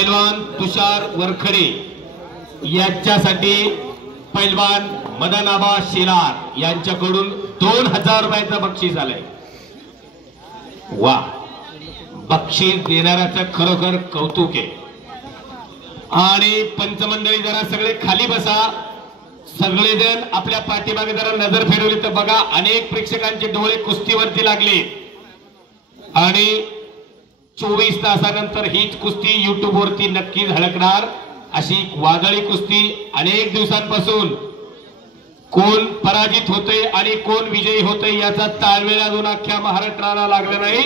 पैलवान तुषार वरखडे यांच्यासाठी पैलवान मदनाबा शेलार यांच्याकडून 2000 रुपयाचं बक्षीस आलंय। वा, बक्षीस देणाऱ्याचं खरोखर कौतुक आहे। आणि पंचमंडळी जरा सगळे खाली बसा, सगळेजण आपल्या पाठीमागे जरा नजर फिरवली तर बघा अनेक प्रेक्षकांचे डोळे कुस्तीवरती लागले आणि 24 तासानंतर हीच कुस्ती YouTube वरती नक्की झळकणार। अशी वादळी कुस्ती अनेक दिवसांपासून कोण पराजित होते आणि कोण विजयी होते याचा ताळमेळ अजून अख्ख्या महाराष्ट्राला लागला नाही,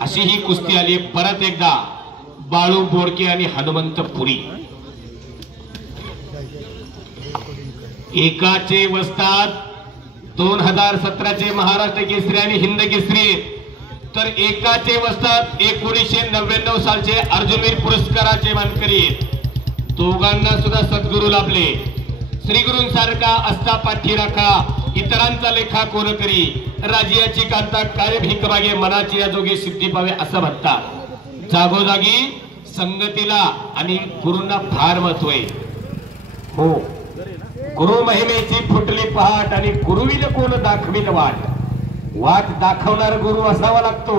अशी ही कुस्ती आली। परत एकदा बाळू बोडके आणि हनुमंत पुरी एकाचे वस्ताद 2017 चे महाराष्ट्र केसरी आणि हिंद केसरी, तर एकाचे वस्ताद 1999 सालचे अर्जुनवीर पुरस्काराचे मानकरी। दोघांना सुद्धा सद्गुरू लाभले। श्री गुरूंसारखा असता पाठी राखा, इतरांचा लेखा कोण करी, राजियाची कांता काय भीक मागे, मनाची या जोगी सिद्धी पावे असं म्हणतात। जागोजागी संगतीला आणि गुरूंना फार महत्व आहे। हो, गुरु महिमेची फुटली पहाट आणि गुरुविल कोण दाखविल वाट। वाट दाखवणारा गुरु असावा लागतो,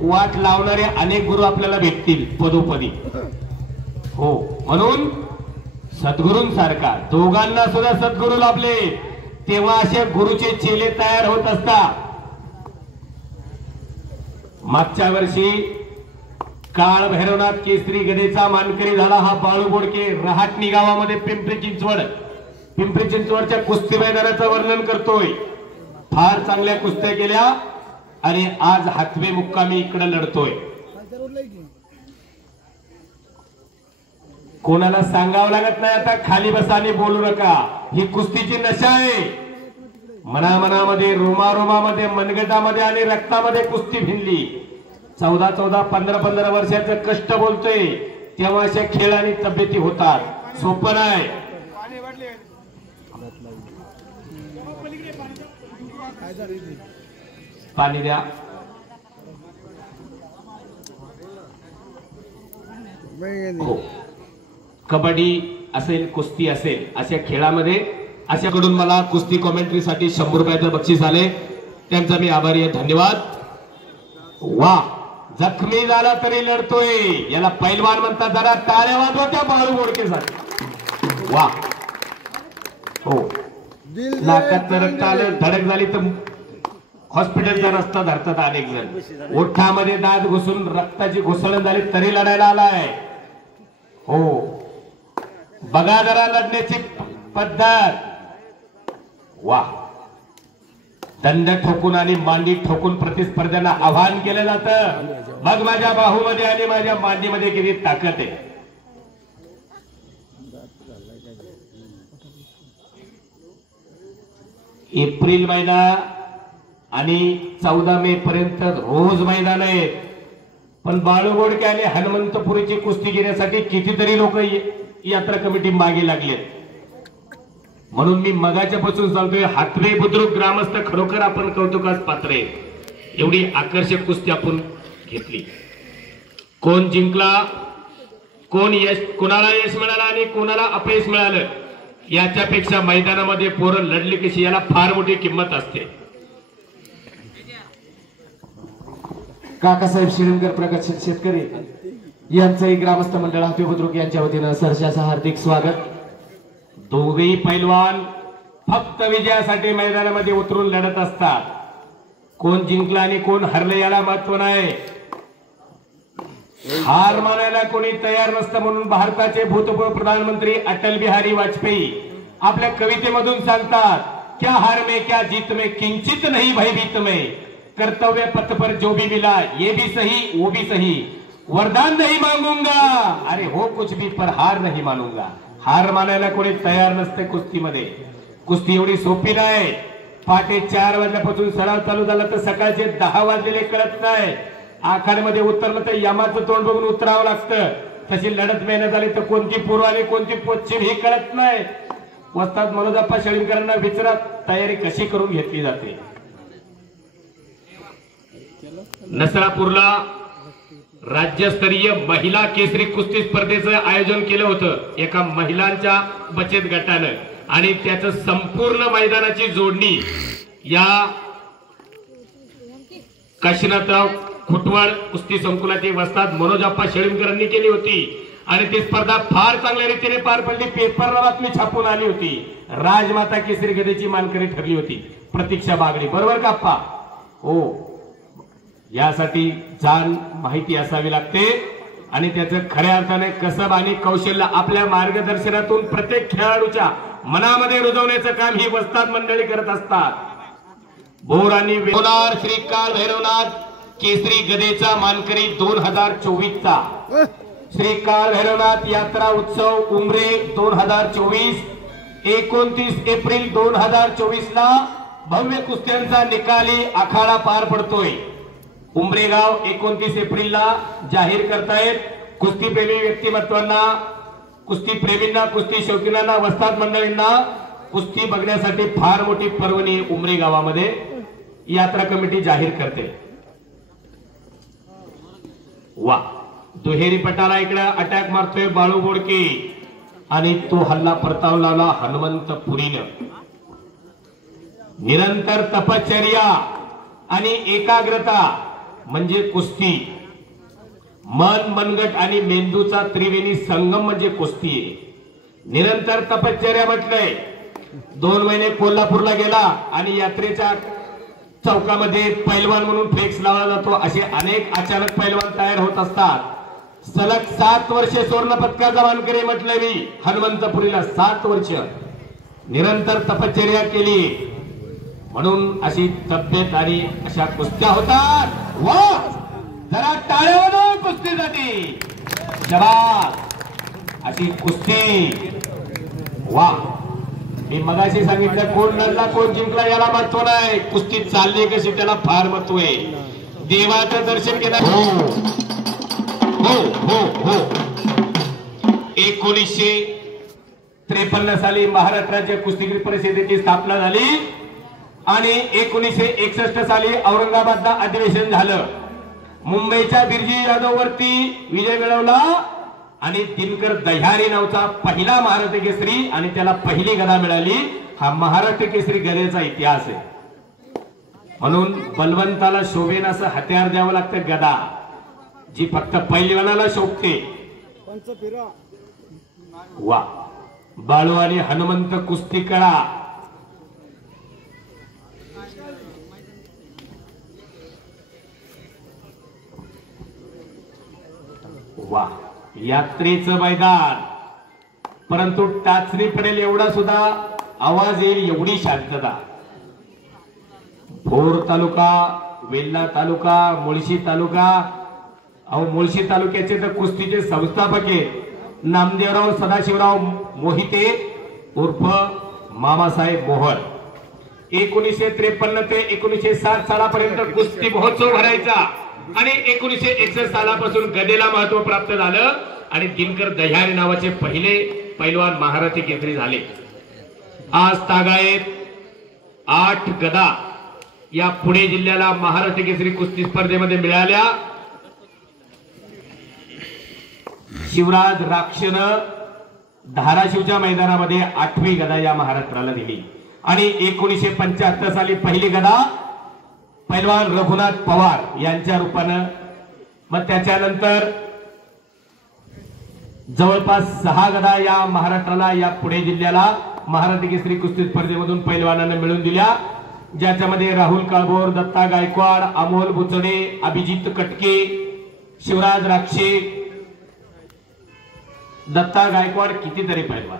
वाट लावणारे अनेक गुरु आपल्याला भेटतील पदोपदी। हो, म्हणून सद्गुरूंसारखा दोघांना सुद्धा सद्गुरू लाभले, तेव्हा असे गुरुचे चेले तयार होत असतात। मागच्या वर्षी काळ भैरवनाथ केसरी गदेचा मानकरी झाला हा बाळू बोडके। रहाटणी गावामध्ये पिंपरी चिंचवडच्या कुस्ती मैदानाचं वर्णन करतोय। फार चांगल्या कुस्त्या केल्या आणि आज हातवे मुक्कामी इकडे लढतोय। कोणाला सांगावं लागत नाही आता खाली बसाने बोलू नका, ही कुस्तीची नशा आहे। मनामध्ये रोमारोमामध्ये मनगटामध्ये आणि रक्तामध्ये कुस्ती भिनली। 14 15 वर्षाचं कष्ट बोलतोय, तेव्हा अशा खेळ आणि तब्येती होतात, सोपं नाही। पाणी द्या। हो, कबड्डी असेल कुस्ती असेल अशा खेळामध्ये अशाकडून मला कुस्ती कॉमेंट्रीसाठी 100 रुपयाचं बक्षीस आले, त्यांचा मी आभारी आहे, धन्यवाद। वा, जखमी झाला तरी लढतोय, याला पैलवान म्हणतात। जरा टाळ्या वाजवा त्या बाळू बोडकेसाठी। वा, हो, नाकात रक्त आलं, धडक झाली तर हॉस्पिटलचा रस्ता धरतात अनेक जण। ओठामध्ये दात घुसून रक्ताची घुसळण झाली तरी लढायला आलाय। हो, बघा जरा लढण्याची पद्धत। वा, दंड ठोकून आणि मांडी ठोकून प्रतिस्पर्ध्यांना आव्हान केलं जातं। बघ माझ्या बाहूमध्ये आणि माझ्या मांडीमध्ये किती ताकद आहे। एप्रिल महिना आणि 14 मे पर्यंत रोज मैदान आहे, पण बाळू बोडके आणि हनुमंतपुरीची कुस्ती घेण्यासाठी कितीतरी लोक यात्रा कमिटी मागे लागले। म्हणून मी मगाच्या पासून सांगतोय, हातवे बुद्रुक ग्रामस्थ खरोखर आपण कौतुकास पात्र आहे। एवढी आकर्षक कुस्ती आपण घेतली। कोण जिंकला, कोण यश, कोणाला यश मिळालं आणि कोणाला अपयश मिळालं याच्यापेक्षा मैदानामध्ये पोरं लढली कशी याला फार मोठी किंमत असते। काकासाहेब शिरंगर प्रगतशील शेतकरी यांचंही ग्रामस्थ मंडळ हातवे बुद्रुक यांच्या वतीनं सहर्ष हार्दिक स्वागत। दोघेही पैलवान फक्त विजयासाठी मैदानामध्ये उतरून लढत असतात। कोण जिंकला आणि कोण हरले याला महत्व नाही, हार मानायला कोणी तयार नसतं। म्हणून भारताचे भूतपूर्व प्रधानमंत्री अटल बिहारी वाजपेयी आपल्या कवितेमधून सांगतात, क्या हार में क्या जीत में किंचित नहीं भयभीत में, कर्तव्य पथ पर जो भी मिला ये भी सही वो भी सही, वरदान नहीं मांगूंगा, अरे हो कुछ भी पर हार नहीं मानूंगा। हार मानायला कोणी तयार नसते कुस्तीमध्ये। कुस्ती एवढी सोपी नाही। पहाटे 4 वाजल्यापासून सराव चालू झाला तर सकाळचे 10 वाजलेले कळत नाही। आखाड्यामध्ये उतरलं तर यमाचं तोंड बघून उतरावं लागतं। तशी लढत मेहनत झाली तर कोणती पूर्व आणि कोणती पश्चिम हे कळत नाही। वस्ताद मनोजप्पा शेळीकरांना विचारा तयारी कशी करून घेतली जाते। नसरापूरला राज्यस्तरीय महिला केसरी कुस्ती स्पर्धेचं आयोजन केलं होतं एका महिलांच्या बचत गटानं आणि त्याचं संपूर्ण मैदानाची जोडणी या काशीनाथराव खुटवळ कुस्ती संकुलाचे वस्ताद मनोजप्पा शेळीमकरांनी केली होती आणि ती स्पर्धा फार चांगल्या रीतीने पार पडली. पेपरला बातमी छापून आली होती. राजमाता केसरी गदेची मानकरी ठरली होती प्रतीक्षा बागडे. बरोबर का अप्पा? हो. यासाठी जाण माहिती असावी लागते आणि त्याचं खऱ्या अर्थाने कसब आणि कौशल्य आपल्या मार्गदर्शनातून प्रत्येक खेळाडूच्या मनामध्ये रुजवण्याचं काम ही वस्ताद मंडळी करत असतात. भोर आणि वेणार श्री काळ भैरवनाथ केसरी गदेचा मानकरी 2024 चा श्री काळ भैरवनाथ यात्रा उत्सव उमरे 2024 29 एप्रिल 2024 ला भव्य कुस्त्यांचा निकाली आखाडा पार पडतोय. उमरेगाव 29 एप्रिलला जाहीर करतायत. कुस्तीप्रेमी व्यक्तिमत्वांना, कुस्ती प्रेमींना, कुस्ती शौकीनांना, वस्ताद मंडळींना कुस्ती बघण्यासाठी फार मोठी पर्वणी उमरे गावामध्ये यात्रा कमिटी जाहीर करते. वा, दुहेरी पटाला इकडे अटॅक मारतोय बाळू बोडके आणि तो हल्ला परतावला हनुमंत पुरीनं. निरंतर तपश्चर्या आणि एकाग्रता म्हणजे कुस्ती. मन, मनगट आणि मेंदूचा त्रिवेणी संगम म्हणजे कुस्ती आहे. निरंतर तपश्चर्या म्हटलंय. 2 महिने कोल्हापूरला गेला आणि यात्रेच्या चौकामध्ये पैलवान म्हणून फ्लेक्स लावला जातो. असे अनेक अचानक पैलवान तयार होत असतात. सलग 7 वर्षे सुवर्ण पदकाचा मानकरी म्हटलंय मी हनुमंतपुरीला. 7 वर्ष निरंतर तपश्चर्या केली म्हणून अशी तब्येत आणि अशा कुस्त्या होतात. वा, जरा टाळ्या वाजवा कुस्तीसाठी. जबाब अशी कुस्ती. वा, मी मगाशी सांगितलं कोण लढला कोण जिंकला याला महत्व नाही, कुस्ती चालली कशी त्याला फार महत्व आहे. देवाचं दर्शन केलं. हो हो हो. 1953 साली महाराष्ट्र राज्य कुस्तीगीर परिषदेची स्थापना झाली आणि 1961 साली औरंगाबादला अधिवेशन झालं. मुंबईच्या बिरजी यादव वरती विजय मिळवला आणि दिनकर दह्यारी नावचा पहिला महाराष्ट्र केसरी आणि त्याला पहिली गदा मिळाली. हा महाराष्ट्र केसरी गदेचा इतिहास आहे. म्हणून बलवंताला शोभेन असं हत्यार द्यावं लागतं, गदा, जी फक्त पहिलवानाला शोभते. वा, बाळू आणि हनुमंत कुस्ती कळा. वा, यात्रेचं मैदान, परंतु टाचणी पडेल एवढा सुद्धा आवाज येईल एवढी शांतता. भोर तालुका, वेल्हा तालुका, मुळशी तालुका. अहो, मुळशी तालुक्याचे तर कुस्तीचे संस्थापक आहेत नामदेवराव सदाशिवराव मोहिते उर्फ मामासाहेब मोहन. 1953 ते 1960 सालापर्यंत कुस्ती महोत्सव भरायचा आणि 1961 सालापासून गदेला महत्व प्राप्त झालं आणि दिनकर दह्यारी नावाचे पहिले पैलवान महाराष्ट्र केसरी झाले. आज तागायत 8 गदा या पुणे जिल्ह्याला महाराष्ट्र केसरी कुस्ती स्पर्धेमध्ये मिळाल्या. शिवराज राक्षनं धाराशिवच्या मैदानामध्ये 8वी गदा या महाराष्ट्राला दिली आणि 1975 साली पहिली गदा पैलवान रघुनाथ पवार यांच्या रूपानं. मग त्याच्यानंतर जवळपास 6 गदा या महाराष्ट्राला, या पुणे जिल्ह्याला महाराष्ट्र केसरी कुस्ती स्पर्धेमधून पैलवानांना मिळून दिल्या, ज्याच्यामध्ये राहुल काळभोर, दत्ता गायकवाड, अमोल बुचडे, अभिजित कटके, शिवराज राक्षे, दत्ता गायकवाड, कितीतरी पैलवान.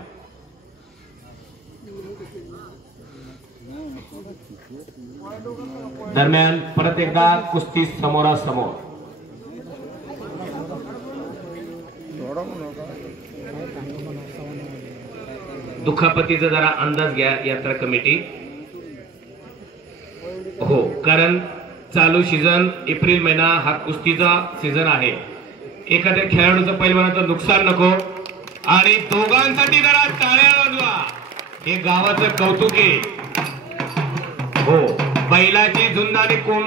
दरम्यान परत एकदा कुस्ती समोरासमोर. दुखापतीचा जरा अंदाज घ्या यात्रा कमिटी. हो, कारण चालू सीझन एप्रिल महिना हा कुस्तीचा सीझन आहे. एखाद्या खेळाडूचं पैलवानाचं नुकसान नको आणि दोघांसाठी जरा टाळ्या वाजवा. हे गावाचं कौतुक आहे. हो, बैलाची झुंज आणि कोंब